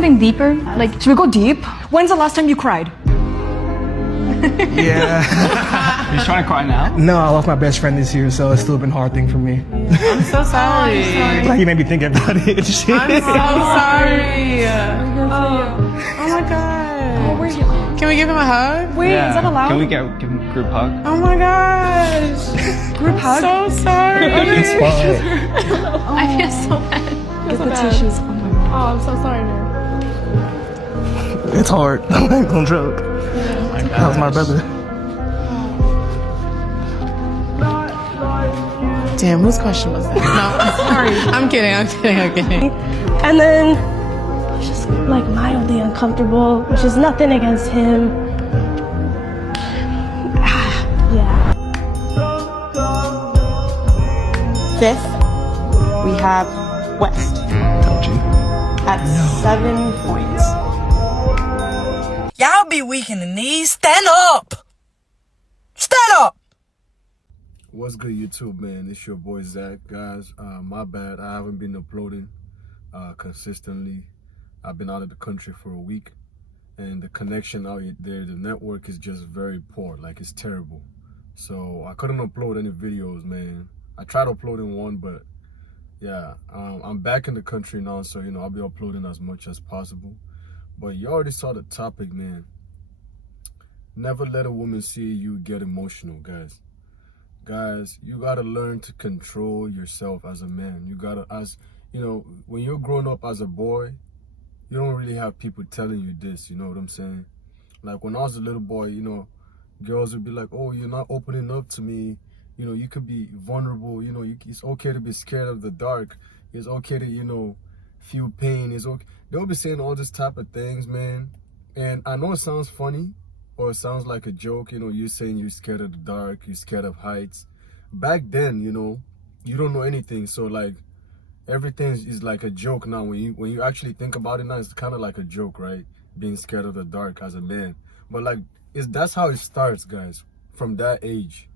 something deeper? Like, should we go deep? When's the last time you cried? Yeah. You're trying to cry now? No, I lost my best friend this year, so it's still been a hard thing for me. I'm so sorry. Like, you made me think about it. I'm so sorry. Oh my god. Where's your... Can we give him a hug? Wait, is that allowed? Can we give him a group hug? Oh my gosh. Group hug? So sorry. It's fine. I feel so bad. Get the tissues. Oh my god. Oh, I'm so sorry, man. It's hard. I'm not gonna joke. That was my brother. Damn, whose question was that? No, I'm sorry. I'm kidding. And then I was just like mildly uncomfortable, which is nothing against him. Yeah. Fifth, we have West at 7 points. Y'all be weak in the knees. Stand up! Stand up! What's good, YouTube, man? It's your boy Zach, guys. My bad, I haven't been uploading consistently. I've been out of the country for a week, and the connection out there, the network is just very poor. Like, it's terrible. So I couldn't upload any videos, man. I tried uploading one, but yeah, I'm back in the country now, so you know, I'll be uploading as much as possible. But you already saw the topic, man. Never let a woman see you get emotional, guys. Guys, you gotta learn to control yourself as a man. You gotta, as you know, when you're growing up as a boy, you don't really have people telling you this, you know what I'm saying? Like, when I was a little boy, you know, girls would be like, oh, you're not opening up to me. You know, you could be vulnerable. You know, it's okay to be scared of the dark. It's okay to, you know, feel pain. It's okay. They'll be saying all this type of things, man. And I know it sounds funny, or it sounds like a joke, you know, you saying you're scared of the dark, you're scared of heights. Back then, you know, you don't know anything, so like everything is like a joke now. When you actually think about it now, it's kind of like a joke, right? Being scared of the dark as a man. But like, that's how it starts, guys, from that age,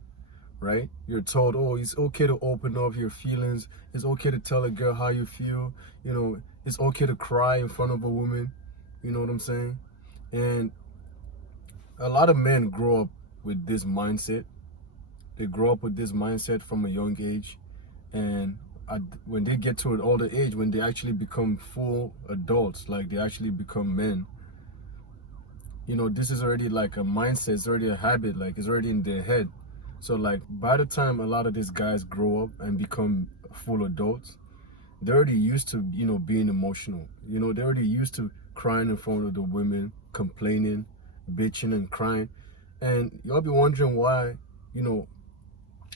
right? You're told, oh, it's okay to open up your feelings, it's okay to tell a girl how you feel, you know, it's okay to cry in front of a woman, you know what I'm saying? And a lot of men grow up with this mindset. They grow up with this mindset from a young age, and when they get to an older age, when they actually become full adults, like they actually become men, you know, this is already like a mindset, it's already a habit, like it's already in their head. So like, by the time a lot of these guys grow up and become full adults, they're already used to, you know, being emotional. You know, they're already used to crying in front of the women, complaining, bitching and crying. And y'all be wondering why, you know,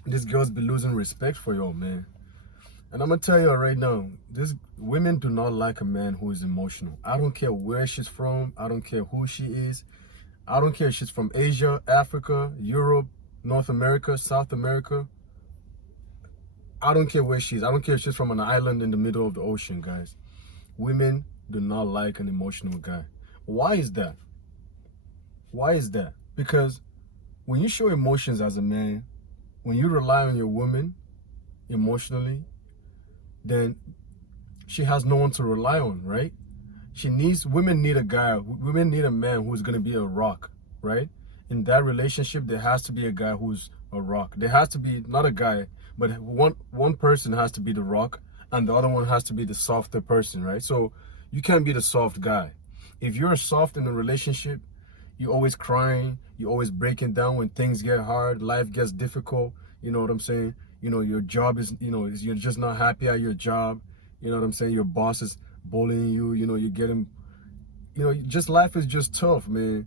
these girls be losing respect for y'all, man. And I'm gonna tell you right now, these women do not like a man who is emotional. I don't care where she's from, I don't care who she is, I don't care if she's from Asia, Africa, Europe, North America, South America. I don't care where she is. I don't care if she's from an island in the middle of the ocean, guys. Women do not like an emotional guy. Why is that? Why is that? Because when you show emotions as a man, when you rely on your woman emotionally, then she has no one to rely on, right? Women need a guy, women need a man who's gonna be a rock, right? In that relationship, there has to be a guy who's a rock. There has to be, not a guy, but one person has to be the rock, and the other one has to be the softer person, right? So you can't be the soft guy. If you're soft in a relationship, you're always crying, you're always breaking down when things get hard, life gets difficult, you know what I'm saying? You know, your job is, you know, you're just not happy at your job, you know what I'm saying? Your boss is bullying you, you know, you're getting, you know, just life is just tough, man.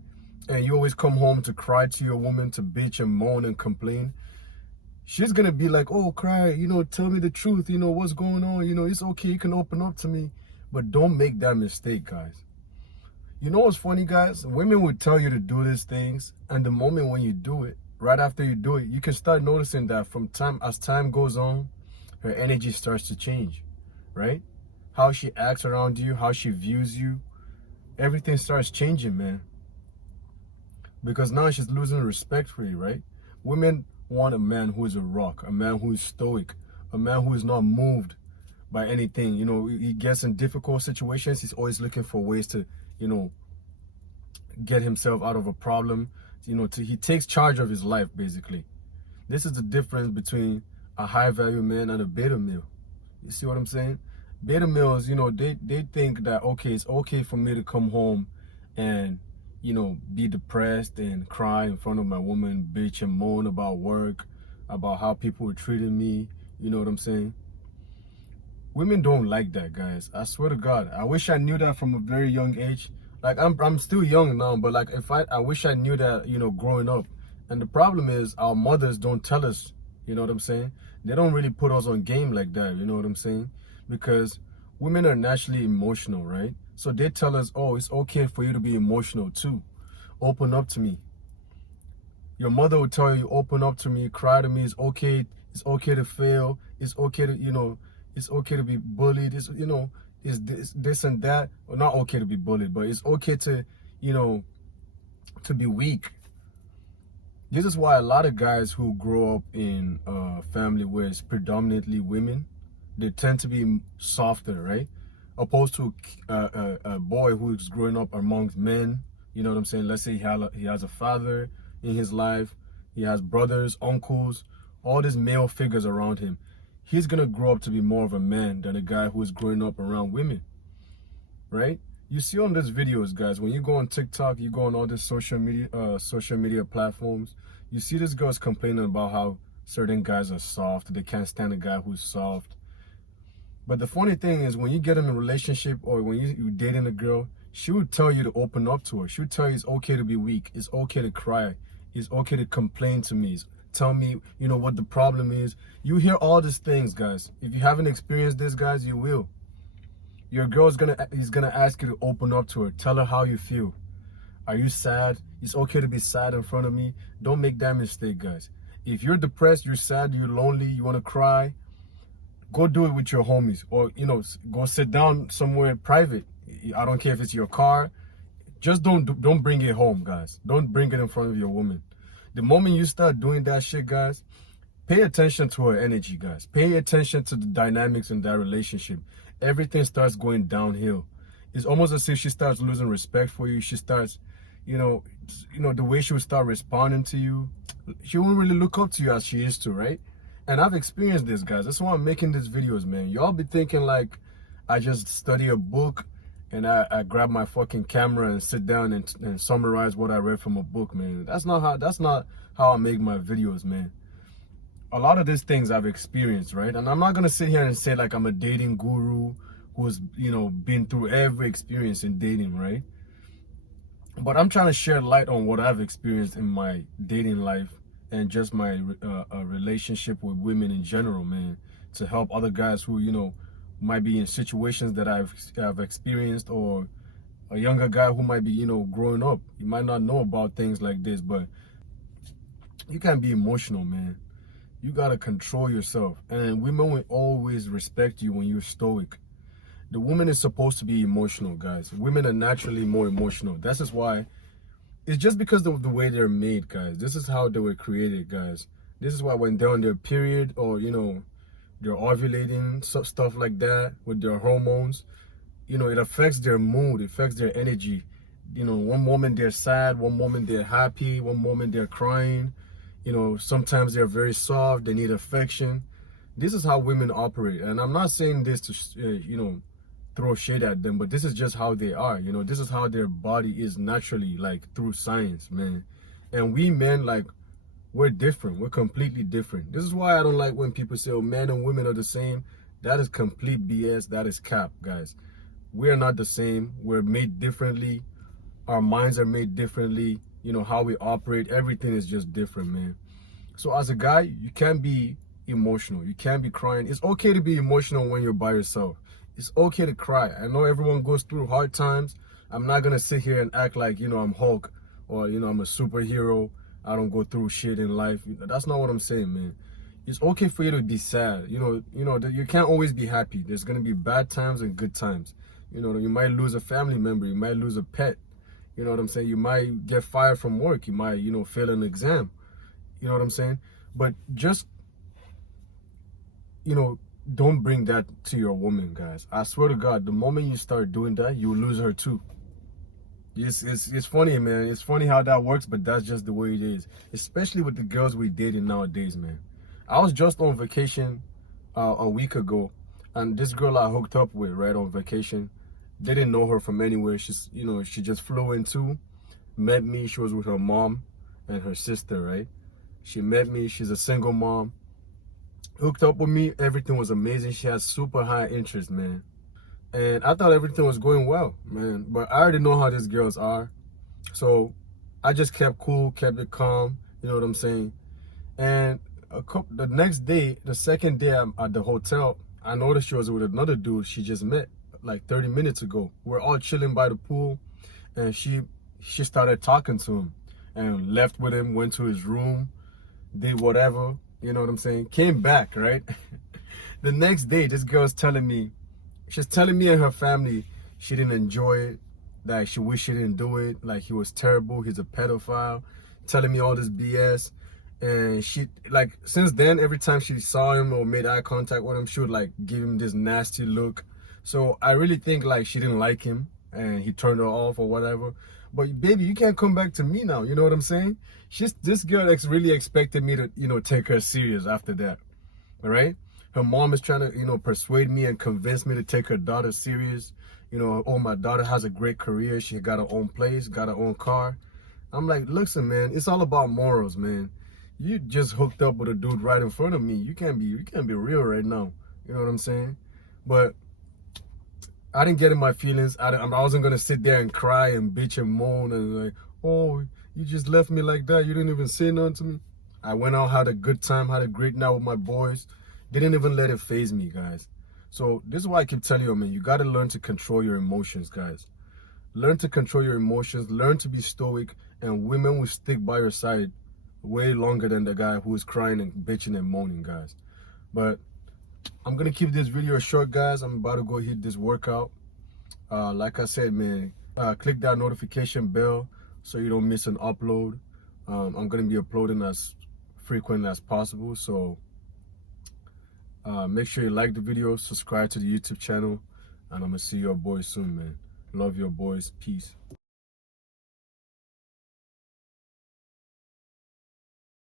And you always come home to cry to your woman, to bitch and moan and complain. She's gonna be like, oh, cry, you know, tell me the truth, you know, what's going on, you know, it's okay, you can open up to me. But don't make that mistake, guys. You know what's funny, guys? Women would tell you to do these things, and the moment when you do it, right after you do it, you can start noticing that as time goes on, her energy starts to change, right? How she acts around you, how she views you, everything starts changing, man. Because now she's losing respect for you, right? Women want a man who is a rock, a man who is stoic, a man who is not moved by anything. You know, he gets in difficult situations. He's always looking for ways to, you know, get himself out of a problem. You know, he takes charge of his life, basically. This is the difference between a high value man and a beta male. You see what I'm saying? Beta males, you know, they think that, okay, it's okay for me to come home and, you know, be depressed and cry in front of my woman, bitch and moan about work, about how people are treating me. You know what I'm saying? Women don't like that, guys. I swear to God. I wish I knew that from a very young age. Like, I'm still young now, but like, I wish I knew that, you know, growing up. And the problem is our mothers don't tell us, you know what I'm saying? They don't really put us on game like that, you know what I'm saying? Because women are naturally emotional, right? So they tell us, oh, it's okay for you to be emotional too. Open up to me. Your mother will tell you, open up to me, cry to me. It's okay to fail. It's okay to, you know, it's okay to be bullied. It's, you know, it's this and that. Well, not okay to be bullied, but it's okay to, you know, to be weak. This is why a lot of guys who grow up in a family where it's predominantly women, they tend to be softer, right? Opposed to a boy who's growing up amongst men, you know what I'm saying? Let's say he has a father in his life, he has brothers, uncles, all these male figures around him. He's gonna grow up to be more of a man than a guy who is growing up around women, right? You see on these videos, guys, when you go on TikTok, you go on all these social media platforms, you see these girls complaining about how certain guys are soft, they can't stand a guy who's soft. But the funny thing is, when you get in a relationship or when you're dating a girl, she would tell you to open up to her. She would tell you it's okay to be weak. It's okay to cry. It's okay to complain to me. Tell me, you know, what the problem is. You hear all these things, guys. If you haven't experienced this, guys, you will. Your girl is gonna ask you to open up to her. Tell her how you feel. Are you sad? It's okay to be sad in front of me. Don't make that mistake, guys. If you're depressed, you're sad, you're lonely, you want to cry, go do it with your homies, or, you know, go sit down somewhere private. I don't care if it's your car. Just don't bring it home, guys. Don't bring it in front of your woman. The moment you start doing that shit, guys, pay attention to her energy, guys. Pay attention to the dynamics in that relationship. Everything starts going downhill. It's almost as if she starts losing respect for you. She starts, you know, the way she would start responding to you. She won't really look up to you as she used to, right? And I've experienced this, guys. That's why I'm making these videos, man. Y'all be thinking like I just study a book and I grab my fucking camera and sit down and summarize what I read from a book, man. That's not how I make my videos, man. A lot of these things I've experienced, right? And I'm not gonna sit here and say like I'm a dating guru who's, you know, been through every experience in dating, right? But I'm trying to share light on what I've experienced in my dating life and just my relationship with women in general, man, to help other guys who, you know, might be in situations that I've experienced, or a younger guy who might be, you know, growing up. You might not know about things like this, but you can't be emotional, man. You gotta control yourself. And women will always respect you when you're stoic. The woman is supposed to be emotional, guys. Women are naturally more emotional. That's just why. It's just because of the way they're made, guys. This is how they were created, guys. This is why when they're on their period, or, you know, they're ovulating, stuff like that, with their hormones, you know, it affects their mood, it affects their energy. You know, one moment they're sad, one moment they're happy, one moment they're crying. You know, sometimes they're very soft, they need affection. This is how women operate. And I'm not saying this to, you know, throw shade at them, but this is just how they are. You know, this is how their body is naturally, like, through science, man. And we men, like, we're different. We're completely different. This is why I don't like when people say, oh, men and women are the same. That is complete BS. That is cap, guys. We are not the same. We're made differently. Our minds are made differently. You know, how we operate, everything is just different, man. So as a guy, you can't be emotional. You can't be crying. It's okay to be emotional when you're by yourself. It's okay to cry. I know everyone goes through hard times. I'm not going to sit here and act like, you know, I'm Hulk, or, you know, I'm a superhero. I don't go through shit in life. That's not what I'm saying, man. It's okay for you to be sad. You know, you can't always be happy. There's going to be bad times and good times. You know, you might lose a family member. You might lose a pet. You know what I'm saying? You might get fired from work. You might, you know, fail an exam. You know what I'm saying? But just, you know, don't bring that to your woman, guys. I swear to God, the moment you start doing that, you lose her too. It's funny, man. It's funny how that works, but that's just the way it is. Especially with the girls we dating nowadays, man. I was just on vacation a week ago, and this girl I hooked up with right on vacation, didn't know her from anywhere. She's, you know, she just flew in too, met me. She was with her mom and her sister, right? She met me. She's a single mom. Hooked up with me. Everything was amazing. She has super high interest, man. And I thought everything was going well, man. But I already know how these girls are. So I just kept cool, kept it calm. You know what I'm saying? And the next day, the second day I'm at the hotel, I noticed she was with another dude she just met like 30 minutes ago. We're all chilling by the pool, and she started talking to him and left with him, went to his room, did whatever. You know what I'm saying? Came back, right? The next day, this girl's telling me, she's telling me and her family she didn't enjoy it, that she wished she didn't do it, like he was terrible, he's a pedophile, telling me all this BS. And she, like, since then, every time she saw him or made eye contact with him, she would, like, give him this nasty look. So I really think, like, she didn't like him and he turned her off or whatever. But, baby, you can't come back to me now, you know what I'm saying? This girl really expected me to, you know, take her serious after that, all right? Her mom is trying to, you know, persuade me and convince me to take her daughter serious. You know, oh, my daughter has a great career. She got her own place, got her own car. I'm like, listen, man, it's all about morals, man. You just hooked up with a dude right in front of me. You can't be real right now. You know what I'm saying? But I didn't get in my feelings. I wasn't gonna sit there and cry and bitch and moan and like, oh, you just left me like that. You didn't even say nothing to me. I went out, had a good time, had a great night with my boys. Didn't even let it faze me, guys. So this is why I keep telling you, man, you gotta learn to control your emotions, guys. Learn to control your emotions. Learn to be stoic, and women will stick by your side way longer than the guy who is crying and bitching and moaning, guys. But I'm gonna keep this video short, guys. I'm about to go hit this workout. Like I said, man, click that notification bell so you don't miss an upload. I'm gonna be uploading as frequent as possible, so make sure you like the video, subscribe to the YouTube channel, and I'm gonna see your boys soon, man. Love your boys. Peace.